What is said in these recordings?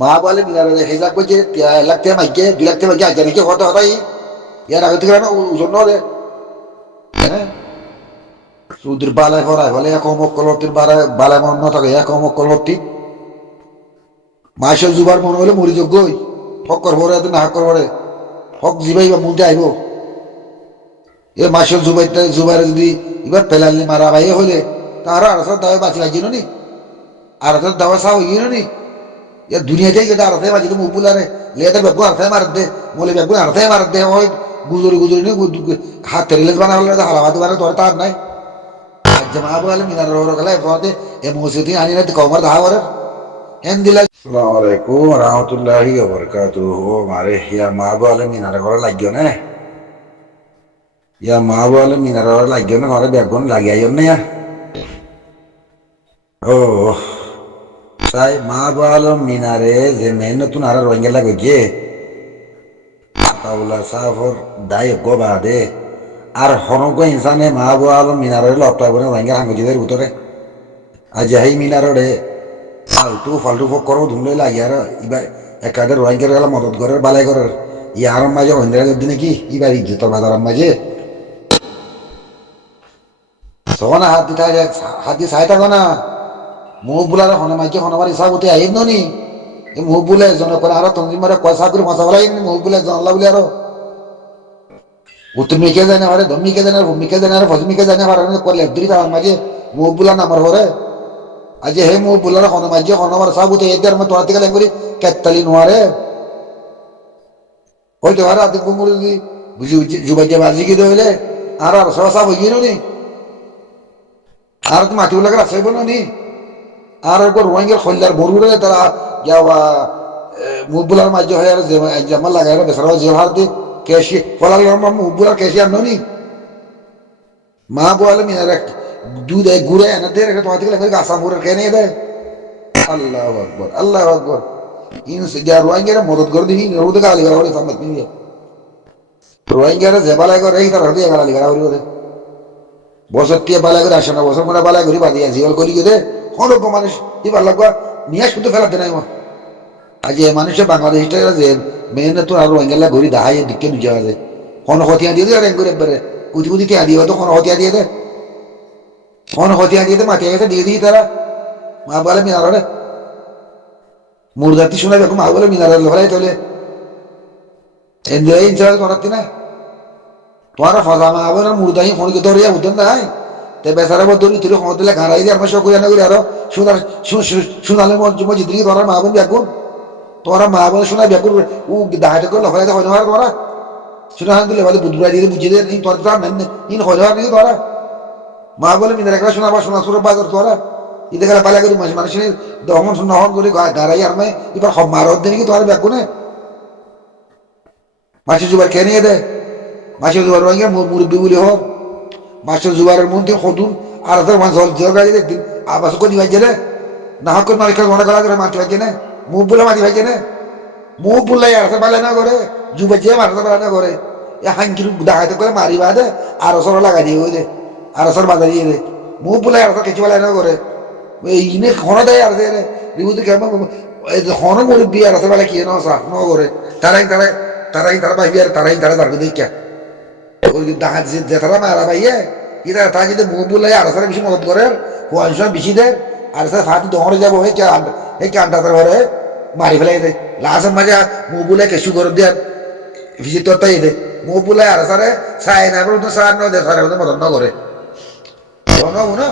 মা বলে মিনারে হিসাব করছে 1,00,000 টাকা মাইকে 2,00,000 টাকা মাইকে আজ নাকি হতে হতাই ইয়ার আগে থেকে না ওজন রে হ্যাঁ সুদের বালায় ভরায় বলে এক অমক কলতির বালায় মন না থাকে এক অমক কলতি মাসের জুবার মনে হলে মরি যোগ্যই ফক্কর ভরে না হাক্কর ভরে হক জিবাই বা মুদে আইব এ মাসের জুবাইরে যদি এবার পেলালি মারা ভাই হলে তারা আরো দাওয়া বাঁচি বাঁচি নি আর দাওয়া সা হইল নি या दुनिया जाएगी तो अर्थ है बाजी तो मुँह बुला रहे लेकर बेगुन अर्थ है मार दे मोले बेगुन अर्थ है मार दे और गुजरी गुजरी नहीं हाथ तेरे बना वाले तो हलावा दोबारा तोड़ तार नहीं जमा वाले मीनार रो रखला है फोन ये मुझसे आने ना तो कमर धाव और एन दिला अस्सलाम वालेकुम रहमतुल्लाहि व बरकातुहू हमारे या माँ वाले मीनार को लग गया ना या माँ वाले मीनार को लग गया ना हमारे बेगुन लग गया ये नहीं ओह তাই মা বালম মিনারে যে মেন নতুন আর রোহিঙ্গা লাগছে আতাউল্লাহ সাফর দায় গোবা দে আর হনক ইনসানে মা বালম মিনারে লপটা বনে রোহিঙ্গা হাঙ্গজিদের উতরে আজ এই মিনারে ফালতু ফালতু ফক করো ধুমলে লাগে আর ইবা একাদের রোহিঙ্গার গেলা মদত করে বালাই করে ইয়ার মাঝে হন্দ্রা দিনে কি ইবার ইজ্জত বাজার মাঝে সোনা হাত দি সাইতা না মুখ বুলার হনে মাইকে হনবার হিসাব হতে আইব নি এই মুখ বুলে জন করে আর তঞ্জিম মারে কয়সা করে মাথা বলাই মুখ বুলে জানলা বলে আর উত্তমিকে জানে আরে ধমিকে জানে ভূমিকে জানে আর ফজমিকে জানে আর করলে দুই তার মাঝে মুখ বুলা নামার হরে আজ হে মুখ বুলার হনে মাইকে হনবার হিসাব হতে এদের মত তোরা থেকে লেঙ্গুরি কেতালি নোয়ারে হয়তো আর আদি কুমুর দি বুঝি জুবাইতে বাজি কি দইলে আর সসা হইল নি আর তো মাটি লাগে রাখাইব নি আর একবার রোহিঙ্গার খল্লার বরুরে তারা মুখবুলার মাঝে হয় আর জামাল লাগাই বেসারা জেলহার দিয়ে কেশি ফলাল মুখবুলার কেশি আর নি মা বলে মিনার দুধ ঘুরে এনে দিয়ে রেখে তোমার থেকে আসাম ঘুরে কে নিয়ে দেয় আল্লাহ আকবর আল্লাহ আকবর রোহিঙ্গারা মদত করে দিই রোদে গালি গালা বলে সামনে নিয়ে রোহিঙ্গারা যে বালাই করে এই তার হতে গালি গালা বলি বছর দিয়ে বালাই করে আসে না বছর মনে বালাই করি বাদিয়া জিওল করি গেলে অনেক মানুষ এবার লাগবা নিয়ে শুধু ফেলাতে নাই আজ মানুষের বাংলাদেশটা যে মেয়ে তো আর রোহিঙ্গা ঘুরি দাহাই দিকে নিজে আছে কোন হতিয়া দিয়ে দেয় করে একবারে কুতি কুতি টিয়া দিয়ে হয়তো কোন হতিয়া দিয়ে দেয় কোন হতিয়া দিয়ে মাটিয়ে গেছে দিয়ে দিই তারা মা বলে মিনারে মুরদাতি শোনা দেখো মা বলে মিনারে হলাই তোলে এনজয় ইনশাল করাতে না তোমার ফজা মা বলে মুরদাহি ফোন কে ধরিয়া উঠেন নাই তে বেচারা বদলি তুই খমত দিলে ঘাড়াই দিয়ে আমার সকলে না করে আরো শোনালে মসজিদ দিকে তোরা মা বোন ব্যাকুর তোরা মা বোন শোনা ব্যাকুর ও দাহাটা করে লফাই হয় না তোরা শোনা দিলে বলে বুধবার দিয়ে বুঝিয়ে দে তোর তো মেন ইন হয় না তোরা মা বলে মিনার একটা শোনা বা শোনা সুর বাজার তোরা ঈদে গেলে পালা করি মানুষের দহন নহন করে ঘাড়াই আর মাই এবার মারত দেবে কি তোর ব্যাকুনে মাসের জুবার খেয়ে নিয়ে দেয় মাসের জুবার রোহিঙ্গা মুরব্বী বলি হোক মাস্টার জুবারের মধ্যে হতুন আর মানুষ জল গাড়ি দেখদিন আবাস করি ভাইছে রে না হক করে মালিকা ঘোড়া গলা করে মাটি ভাইছে না মুখ বলে মাটি ভাইছে না মুখ বললাই আর পালে না করে জুবে যে মারতে পারে না করে এ হাঙ্কির ডাকাতে করে মারি বাদে আর সর লাগাই দিয়ে ওই দে আর সর বাজা দিয়ে দে মুখ বলে আর কিছু পালে না করে ইনে খনো দেয় আর দে রিবুতে কেমন খনো মুরব্বী আর বেলা কি না সা ন করে তারাই ভাইবি আর তারা দাঁড় দেখা ডাকাত যে তারা মারা ভাইয়ে এটা তা যদি মুখ বললে আর বেশি মদত করে কোয়ার সময় বেশি দেয় আর ফাটি দহরে যাবো এই কানটা ঘরে মারি ফেলাই দেয় লাস্টের মাঝে মুখ বলে কেসু করে দেয় ভিজিট করতেই দেয় মুখ বলে আর সারে সাই না সার ন দেয় সারে মদত ন করে না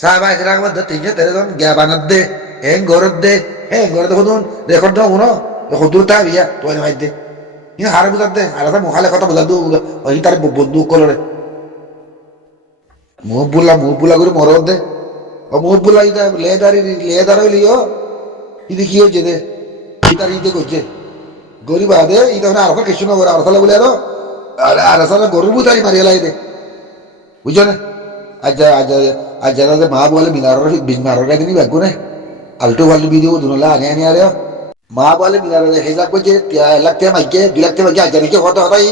সাই ভাই রাখবো তিনশো তেরে জন গ্যা বানাত দে হ্যাঁ ঘরত দে হ্যাঁ ঘরে দেখুন রেকর্ড দাও না হদুর তা ইয়া তোর ভাই দে কিন্তু হারে বুঝার দে আর মুখালে কথা বোঝা দু তার বন্ধু কলরে মুখ বুলা করে মরদ দে ও মুখ বুলা ইটা লেদার হইলিও ইদি কি হয়েছে দে ইটার ইতে করছে গরিব আদে ইটা আর কিছু না করে আর সালে বলে আর সালে গরুর বুতারি মারি এলাই দে বুঝছো না আজ যারা মা বলে মিনারের দিনই ব্যাগ করে আলটু ফাল্টু ভিডিও দুনলা আনে আরে মা বলে মিনারে হিসাব করছে 1,00,000 টাকা মাইকে 2,00,000 টাকা মাইকে আজ নাকি হতে হতাই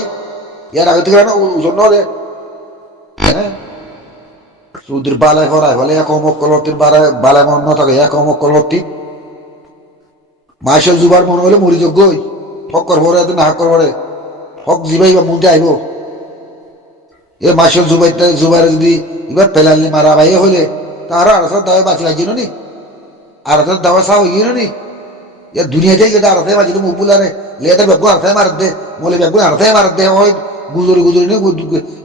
ইয়ার আগে থেকে না ওজন রে হ্যাঁ সুদের বালায় ভরায় বলে এক অমক কলতির বালায় মন না থাকে এক অমক কলতি মাসের জুবার মনে হলে মরিযোগ্যই হক কর ভরে না হক কর ভরে হক জিবাই বা মনতে আইব এ মাসের জুবাইরে যদি এবার পেলালি মারা ভাই হলে তাহারা আরসার দাওয়া বাঁচি লাগিয়ে নি আরসার দাওয়া সা হইয়ে নি এ দুনিয়াতে যেটা আরসায় বাঁচি তো মুপুলারে লেটা বেগু আরসায় মার দে মলে বেগু আরসায় মার দে হয় গুজরি গুজরি নি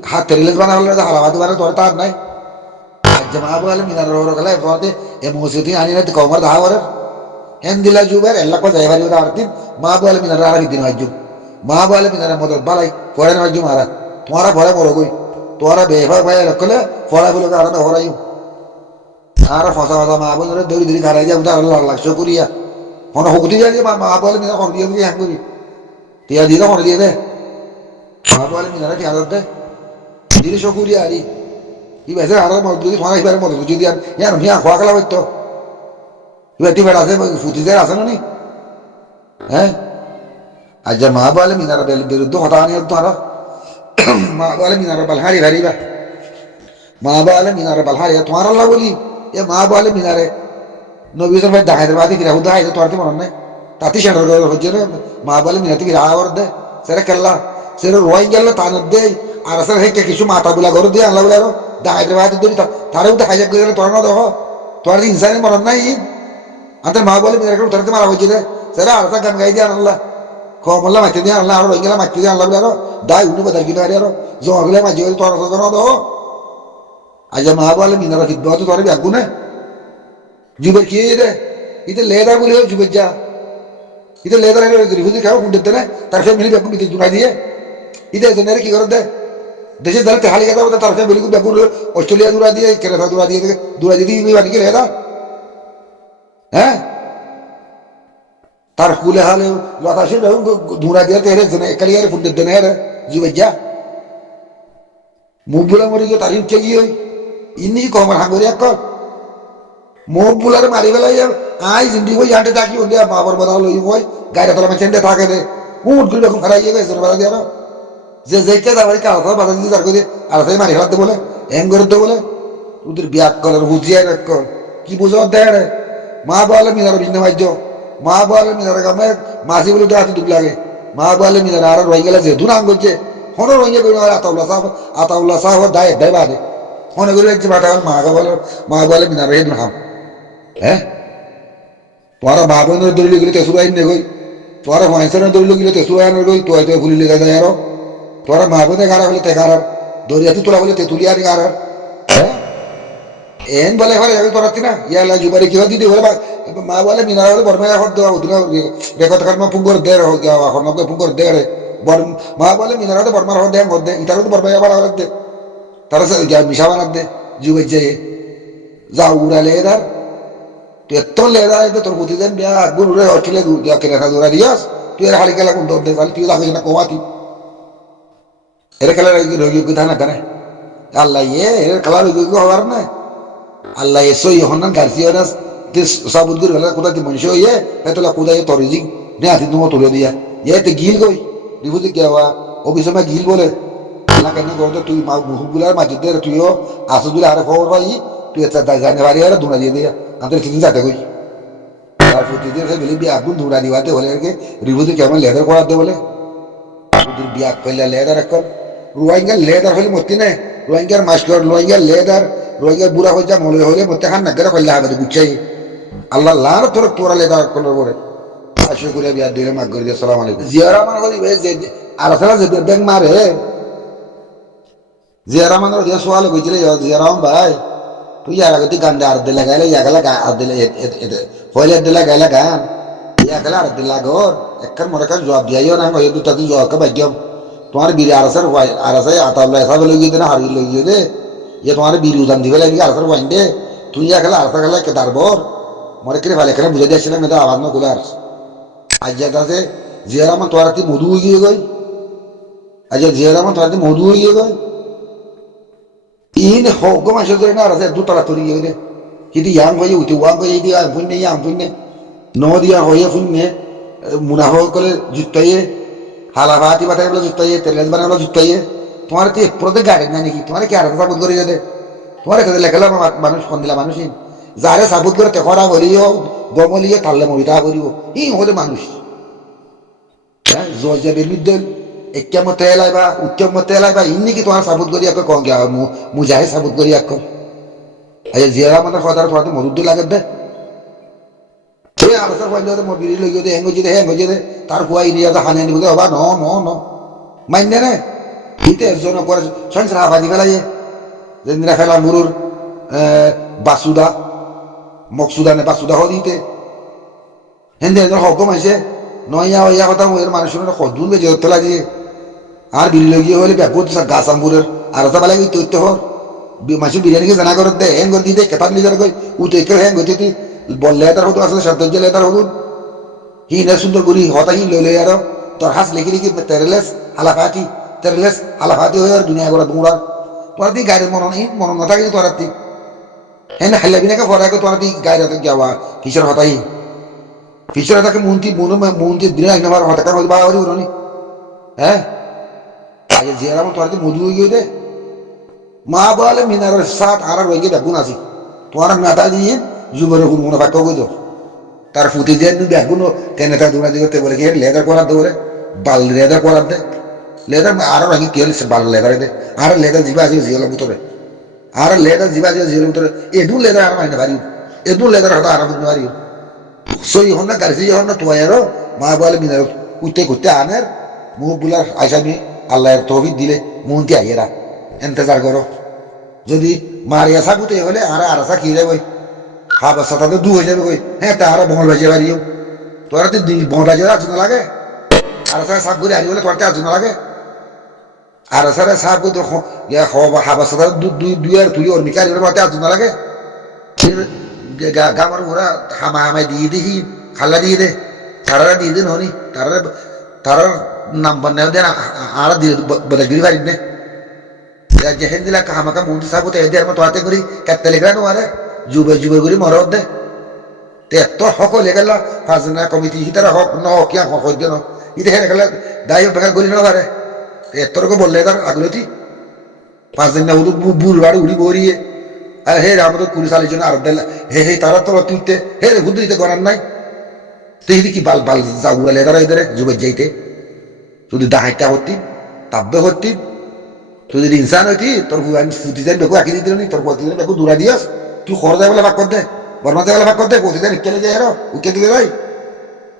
হাত তেরিলেস বানা হলে হালাবাতে পারে তোর তার নাই আজ মা বলে মিনার রোর গেলে তোমাতে এ মসজিদে আনি না কমর দাহা করে হেন দিলা জুবার এল্লা কো যাই ভারি আরতি মা বলে মিনার আর দিন হইজু মা বলে মিনার মদত বালাই পড়ে না হইজু মারা তোমারা ভরে মরো গই তোরা বেফার ভাই রাখলে ফড়া বলে আর না হরাই আর ফসা ফসা মা বলে দৌড়ি দৌড়ি ঘাড়াই যাও তার লাখ করিয়া হন হুকুতি যাই মা বলে মিনার হন দিয়ে হ্যাঁ করি টিয়া দিয়ে হন দিয়ে দে মা বলে মিনারা টিয়া দে দিলে শকুরিয়া আরি ই বেসে আর মদ যদি তোমার এবারে মদ যদি আর ইয়ার মিয়া খোয়া খেলা হইতো এবার টিবেট আছে ফুটিদের আছে না নি হ্যাঁ আজ মা বলে মিনার বিরুদ্ধে হতা আনি তোমারা মা বলে মিনার বালহারি ভারিবা মা বলে মিনার বালহারি তোমার আল্লাহ বলি এ মা বলে মিনারে নবী ভাই দেখাইতে বাদি কিরা হুদা হাইতে তোর মনে নাই তাতে সেটার হচ্ছে না মা বলে মিনাতে কিরা আওয়ার দে সেরা কেল্লা সেরা রোয়াই গেল তানত দে আর আসলে হেকে কিছু মাথা গুলা ঘর দিয়ে আল্লাহ বলে আরো দেখাইতে বাদি ধরি তারেও দেখা যাক গেলে তোর না দেখো তোর ইনসানি মরণ নাই আতে মা বলে মিনারে উঠাতে মারা হয়েছে রে সেরা আরসা গান গাই দিয়ে আল্লাহ খমল্লা মাইতে দিয়ে আল্লাহ আরো রয়ে গেলা মাইতে দিয়ে আল্লাহ বলে আরো দায় উনি বাদার কিনা আরো জগলে মাঝে তোর না দেখো আজ মা বলে মিনারা ফিদ্দ তোর ব্যাগু না যুবের কি রে ইতে লেদার বলে যুবের যা ইতে লেদার রিফিউজি খাও ফুটে না তার সাথে মিলি ব্যাগু বিতে জুড়া দিয়ে ইতে জনের কি করে দে দেশে ধরে তেহালি কথা বলতে তার সাথে মিলি ব্যাগু অস্ট্রেলিয়া দূরা দিয়ে কেরালা দূরা দিয়ে বানি কি লেদা হ্যাঁ তার কুলে হালে লতাশে দূরা দিয়ে তেরে জনে একালিয়ারে ফুটে দেনে রে যুবের যা মুবুলা মরি গিয়ে তার ইচ্ছে কি হই ইনি কমর হাঙ্গরি এক কর মুখ বুলারে মারি বেলাই আই জিন্দি হই জানতে থাকি ওদের বাবার বদল লই হই গাড়ি তোলা মেছেন্ডে থাকে রে উঠ গুলো এখন খারাই গেছে বাড়া দিয়ে যে যেটা দাবাই কাল বাধা দিয়ে তার করে আর তাই মারি ফেলাতে বলে হ্যাং করে দে বলে ওদের বিয়াক করার বুঝিয়াই রাখ কর কি বুঝো দেয় রে মা বলে মিনার বিঘ্ন বাজ্য মা বলে মিনার গামে মাসি বলে তো হাতে দুপ লাগে মা বলে মিনার আর রয়ে গেলে যে দুরাং করছে হনো রয়ে গেল আতাউল্লাহ সাহ দায় দায় বাদে মনে করে একটি বাটা মা বলে মিনার হে হাম হ্যাঁ তোমারা মা বোনের দৌড়ি গেলে তেসুর আইন নেই তোমারা ভয়সের দৌড়ি গেলে তেসুর আইন গই তো ভুলি লেগে যায় আরো তোরা মা বোনে গাড়া হলে তে গাড়ার দৌড়িয়াতে তোলা বলে তে তুলি আর গাড়ার হ্যাঁ এন বলে ঘরে যাবে তোরাতি না ইয়ালা জুবারি কি দিদি বলে মা বলে মিনার বলে বর্মা এখন দেওয়া ওদিন রেকর্ড কার্ড পুঙ্গর দে এখন নকে পুঙ্গর দে রে মা বলে মিনার বর্মার হতে দেন দে ইটার বর্মা বাড়া দে তারা মিশা বানার দে জুবের যাই যা উড়ালে এদার তুই এত লেদা তোর প্রতিদিন বিয়া গুণ উড়ে অস্ট্রেলিয়া কেনে দৌড়া দিয়াস তুই এর হালি খেলা কোন দৌড় দে তুই দেখো না কমাতি এর খেলা রোগী না কেন আল্লাহ এর খেলা রোগী হওয়ার না আল্লাহ এসো হন গার্সিয়া সাবুদ করে গেলে কোথায় মনুষ্য ইয়ে তোলা কোথায় তরিজি নে আতি তোমার তুলে দিয়া ইয়ে গিল গই রিফুজি কেওয়া অফিসে গিল বলে না কেন করতে তুই মুখগুলার মাঝে দে তুইও আসুগুলো আরে খবর পাই তুই জানে বাড়ি আর ধুনা দিয়ে দিয়া আমাদের তিন যাতে কই আর প্রতিদিন সে বলি বিয়া আগুন ধুনা দিবাতে হলে আর কি রিফুজি কেমন লেদার করাতে বলে ওদের বিয়া করলে লেদার এখন রোহিঙ্গা লেদার হলে মতি না রোহিঙ্গার মাস্কর রোহিঙ্গার লেদার রোহিঙ্গার বুড়া হয়ে যা মনে হলে মতে খান নাগেরা করলে হবে বুঝছাই আল্লাহ লার তোর তোরা লেদার করলে পরে আশা করে বিয়া দিলে মাগ করে দিয়ে সালাম আলাইকুম জিয়ারা মান হলি যে আর সারা যে ব্যাংক মারে জিয়ারা মান দিয়ে সোয়াল কইছিলে জিয়ারা ভাই তুই আর আগে গান্ডা আর দিলে গাইলে ইয়াগালা আর দিলে হইলে দিলে গাইলে গান ইয়াগালা আর দিলা ঘর একখান মনে কাজ জবাব দিয়াইও না ওই দুটা দিন জবাব বাজ্যম তোমার বীর আরসার আরসাই আতাউল্লাহ সাহেব লই গিয়ে না হারি লই গিয়ে দে ये तुम्हारे बीर उदान दिवे लगी आरसर वाइंडे तू या खला आरसर खला के दारबोर मरे करे वाले करे बुझे देछ ना मैं तो आवाज में गुलार आज जाता से जियारा में तोराती मधु हो गई आज जियारा में तोराती मधु हो गई इन होगो में से ना आरसर दो तला तोरी गई किती यांग होई उती वांग होई दी आ फुन्ने यांग फुन्ने नो दिया होय फुन्ने मुना हो कले जुत्ताये हालावाती बताए बोला जुत्ताये तेलेज बना बोला जुत्ताये তোমার তো প্রতে গাড়ি না নাকি তোমার কি আর সাপোর্ট করে যেতে তোমার কাছে লেখালো মানুষ ফোন দিলা মানুষই যারে সাপোর্ট করে তেখরা হলিও গমলিয়ে তাল্লে মরিতা করিব ই হলে মানুষ হ্যাঁ জজের বিরুদ্ধে এক্যামতে এলাইবা উচ্চমতে এলাইবা ইনি কি তোমার সাবুত করি এক কম গিয়া মুজাহে সাবুত করি এক আচ্ছা জিয়ারা মানে সদার তোমার মরুদ্দ লাগে দে সেই আলোচনা পাইলে মবিরি লই গিয়ে হেং হয়ে দে তার কুয়াই নিয়ে হানি আনি বলে হবা ন মাইনে নে ইতে একজন করে সংসার হাবাদি ফেলাইয়ে যেদিনা ফেলা মুরুর বাসুদা মকসুদা নে বাসুদা হদিতে হেন্দে একজন হকম আছে নয়া ইয়া কথা ওর মানুষের সদুন বেজে তোলা দিয়ে আর বিড়ি লগিয়ে হলে ব্যাপক গাছ আমপুরের আর ওটা বেলা তৈতে হর মাসে বিরিয়ানিকে জানা করতে দে হ্যাং করে দিতে কেতার নিজের কই উঠে হ্যাং হইতে তুই বললে তার হতো আসলে সৌন্দর্য লেতার হতুন হি না সুন্দর করি হতা হি লইলে আর তোর হাস লিখি লিখি তেরেলেস হালাফাতি হয়ে আর দুনিয়া করা তোমরা তোরা তুই গাড়ির মনন না থাকে তোরা তুই হ্যাঁ না হাল্লা বিনাকে ফরাকে তোরা তুই গাড়ি যাওয়া কিসের হতাই কিসের হতাকে মন্ত্রী দিনে এক নম্বর হতাকা হতে বাড়ি উনি হ্যাঁ আগে জিয়ারাম তোরা তুই মধু হয়ে গিয়ে দে মা বলে মিনারের সাত আর রয়ে দেখুন আসি তোমার নেতা দিয়ে যুবরের কোন মনে পাক্য গো তার ফুটি দিয়ে দেখুন কেনেতা দৌড়া দিতে বলে কি লেদার করার দৌড়ে বাল লেদার করার দে লেদার আরো রাখি কি হলে বাল লেদারে দে আর লেদার যাবা আছে জিয়ালের ভিতরে আর লেদার যাবা আছে জিয়ালের ভিতরে এদু লেদার আর মাইনে পারি এদু লেদার হতো আর মাইনে পারি সই হন না গাড়ি হন না তোমার মা বলে মিনার করতে আনের মুখ বুলার আসামি আল্লাহর তৌফিক দিলে মন্ত্রী আইয়েরা এন্তেজার করো যদি মারিয়া সাকুতে হলে আর আসা কি যাবে হাফ সাথে দু হয়ে যাবে কই হ্যাঁ তারা বঙ্গল বাজিয়ে বাড়িও তোরা তো বঙ্গল বাজিয়ে আজ না লাগে আর সাপ করে আনি বলে তোর আজ না লাগে আর সারা সাপ করে হাফ সাথে দুই আর তুই ওর মিকার আজ না লাগে গামার ওরা হামায় দিয়ে দেখি খাল্লা দিয়ে দে তারা দিয়ে দেন হনি তারা নাম বান্না দেন আর দিয়ে বদাগিরি বাড়ি নে যেহেন দিলা হামাকা মন্ত্রী সাহেব তো এদের মতো হাতে করি কাটতে লেখা নোয়ারে যুবে করি মরদ দে তে এত হক লেগেল পাঁচজনা কমিটি হিতারা হক ন কিয়া হক হইতে ন ইতে হেরে গেলে দায়ী বেকার গলি না পারে এতরকে বললে তার আগলতি পাঁচদিন না বুড় বাড়ি উড়ি বরিয়ে আর হে আমাদের কুড়ি সালের জন্য আর হে তারা তো তুইতে হে বুদ্ধ দিতে করার নাই তুই কি বাল যা উড়ালে তারা এদের যুবে যাইতে যদি দাহাইটা হতি তাব্বে হতি তুই যদি ইনসান হইতি তোর ফুটিদের বেকু আঁকি দিতে নি তোর প্রতিদিন বেকু দূরা দিয়াস তুই খর দেয় বলে ভাগ কর দে বর্মাতে বলে ভাগ কর দে প্রতিদিন ইকেলে যায় আর উকে দিলে ভাই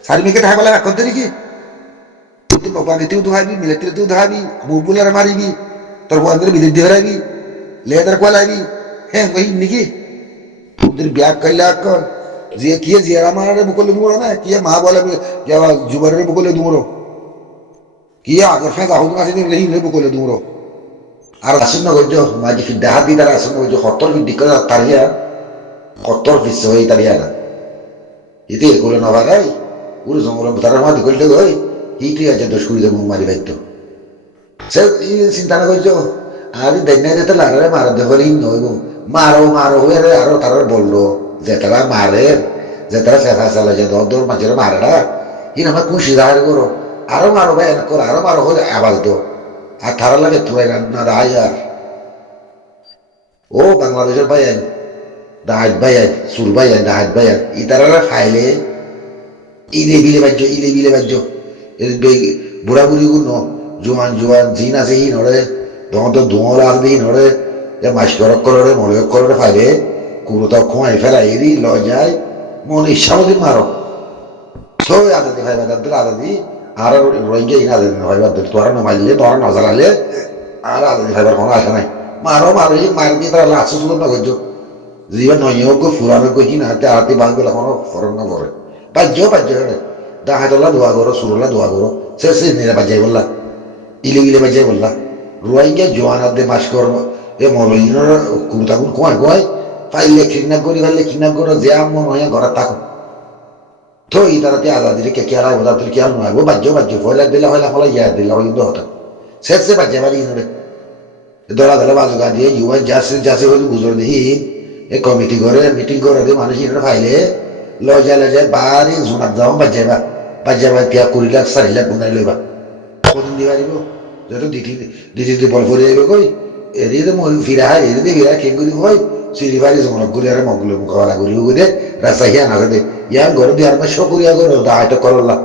সার্মিকে ঠাই বলে ভাগ কর দে নাকি তুই বাগানিতেও ধোয়াবি মিলিটারিতেও ধোয়াবি বুবুলার মারিবি তোর বন্ধের বিদ্যুৎ দিয়ে হারাবি লেদার কোয়ালাবি হ্যাঁ ওই নাকি তোদের ব্যাগ কাইলা কর যে কি জিয়ারা মারারে মুকলে দুমরো না কি মা বলে যুবরের মুকলে দুমরো কি আগর ফেঁদ আহুদ আছে নেই মুকলে দুমরো আর আসুন না গজ্য মাঝে দেহাতি তারা আসুন গজ্য সত্তর বৃদ্ধি করে তারিয়া সত্তর পিস হয়ে তারিয়া না এতে এগুলো না ভাগাই পুরো জঙ্গল তারা মা দিকলতে গই এইটাই আছে দোষ কুড়ি মুখ মারি বাইতো সে চিন্তা না করছো আর দেখ যেতে লাগারে মারা দেখলি নইব মারো হয়ে আরো তারা বললো যে তারা মারে যে তারা চেঁচা চালে যে দর মাঝে মারেরা ইন আমার খুশি দাঁড় করো আরো মারো ভাই করো আরো মারো হলে আওয়াজ দো আর তারা লাগে তুই না দায় আর ও বাংলাদেশের ভাইয়ান দাহাজ ভাইয়ান সুর ভাইয়ান দাহাজ ভাইয়ান ই তারা খাইলে ইলে বিলে বাজ্য বুড়া বুড়ি গুণ জোয়ান জিন আছে হি নড়ে তখন তো ধোঁয়াল আসবে হি নড়ে মাছ করে মনে করে ফাইলে কুড়ো তো খোঁয়াই ফেলা এরি ল যায় মন ইচ্ছা মতো মারো সব আদাদি ভাইবা দাদের আদাদি আর রোহিঙ্গা ইন আদাদি ভাইবা তোরা নমাইলে তোরা নজালালে আর আদাদি ভাইবার কোনো আসে নাই মারো মার দিয়ে তারা লাশ সুন্দর না করছো জীবন নয় ফুরানো কইছি না হাতে বাঁধগুলো কোনো ফরন না করে বাজ্য দাহাতলা দোয়া করো সুরলা দোয়া করো সে নিরা বাজাই বললা ইলে বাজাই বললা রোহিঙ্গা জোয়ানাদের মাস করবো এ মলিনের কুমতাকুন কোয়াই পাইলে খিন্না করো যে মন হইয়া ঘরে থাকো তো ই তারাতে আজাদিরে কে কেরা ওদাতে কে আর নয় বাজ্য ফয়লা দিলা ফলা ইয়া দিলা কিন্তু হতা সে বাজ্যা বাড়ি ইনরে দলা বাজু গা দিয়ে ইউআই যাসে হইলে বুঝর দেখি এ কমিটি করে মিটিং করে দিয়ে মানুষ ইনরে ফাইলে লজা বাড়ি জোনার যাও বাজ্যাবা তিয়া 20 লাখ 4 লাখ গুণাই লইবা কদিন দি পারিব যত দিদি বল করে যাইব কই এদিকে ফিরা হয় এদিকে ফিরা কেন করি কই সিঁড়ি বাড়ি জমা ঘুরে আর মগলে মোকাবেলা করিব দে রাস্তা হিয়া না দে ইয়ার ঘরে দিয়ে আর শকুরিয়া করো দাহাইতে করল্লা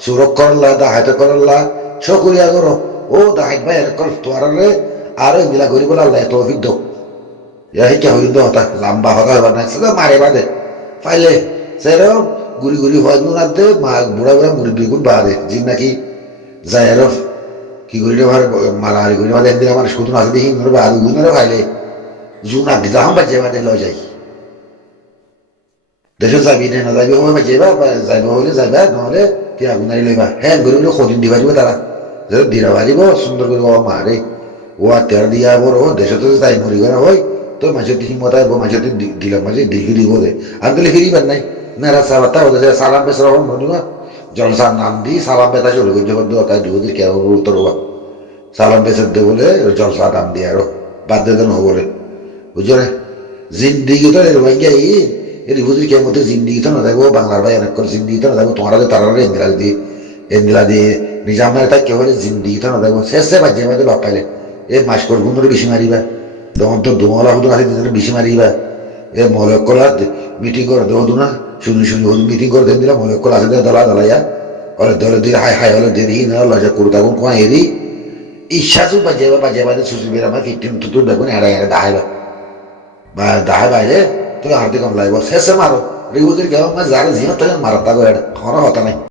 সুরক করল্লা দাহাইতে করল্লা শকুরিয়া করো ও দাহাইত ভাই এরকম তোমার আর এগুলা করি বলে আল্লাহ তৌফিক দাও ইয়া হিকা হইল হতা লম্বা হতা হবার নাই সেটা মারে বাদে ফাইলে সেরকম গুড়ি গুড়ি হয় নুনাতে বুড়া বুড়া মুড়ি বিগুন বাদে যে নাকি যায় আর কি করি মারামারি করি আমাদের একদিন আমার শুধু আছে দেখি বাদু গুণেরও ফাইলে জুন আগে যাও বাজে বাদে লয় যাই দেশে যাবি না যাবি সময় বাজে বা যাইব হলে যাবা নহলে কি আগুনারি লইবা হ্যাঁ গরিব সদিন দিবা দিব তারা দিরা বাড়িব সুন্দর করে মারে ও আর তেল দিয়া বড় দেশে তো যাই মরি করা হয় তো মাঝে দিন মতো মাঝে দিলাম মাঝে দেখি দিব দে আর গেলে ফিরিবার নাই না রাস্তা বার্তা হতে সালাম বেসরা মনুয়া জলসার নাম দি সালাম বেতা চলে গেছে তাই দুদিন কেউ উত্তর হবা সালাম বেসের দে বলে জলসার নাম দিয়ে আরো বাদ দিয়ে দেন বলে বুঝছো না জিন্দিগি তো রোহিঙ্গা এর বুঝি কেমন জিন্দিগি তো না দেখবো বাংলার ভাই অনেক করে জিন্দিগি তো না দেখবো তোমার তারা এন্দিলা দিয়ে নিজামের তাই কেউ জিন্দিগি তো না দেখবো শেষে বাজে বাজে লক পাইলে এ মাস কর গুণরে বেশি মারিবা তখন তো দোমলা হুদুন আছে বেশি মারিবা এ মলকলা মিটিং করে দেবো না শুনি শুনি মিটিং করে দেন দিলাম মলকল আছে দলা দলাইয়া ওরা দলে দিয়ে হাই হাই হলে দেরি না লজা করু তখন কোয়া এরি ইচ্ছা তো বাজে বাজে সুশীল বেরামা ফিফটিন তো দেখুন এড়া এড়া দাহাইবা বা দাহাই বাইরে তুমি হাতে কম লাগবে শেষে মারো রিবুদের কেমন যারা জিও তখন মারা থাকো এটা হরা হতা নাই